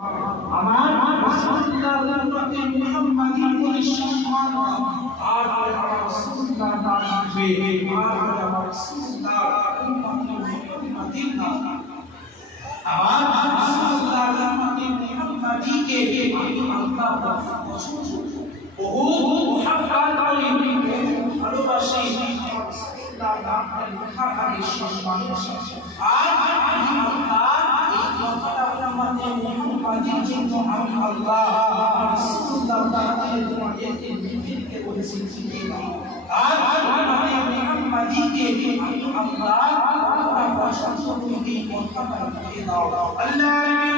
আমার রাসূলুল্লাহর উম্মতে মুহাম্মাদী পরিসম্মান আর আমার রাসূলুল্লাহ নাম দিবে আর আমার রাসূলুল্লাহ উম্মতে মুহাম্মাদী নাম আমার রাসূলুল্লাহর উম্মতে মুহাম্মাদীকে আমি আল্লাহ পছন্দ বহুত মুহাব্বত করি ভালোবাসি রাসূলুল্লাহ নাম লেখা আমি সম্মান আর আমি আল্লাহ এই কথাটা উম্মতে মুহাম্মাদীর জন্য আমি আল্লাহ রাসূলুল্লাহ তাআলাকে তোমাদেরকে বিধিকে বলেছি আর উম্মতে মুহাম্মাদীকে আমি আল্লাহ পছন্দ করি এই কথাটা লিখে দাও আল্লাহ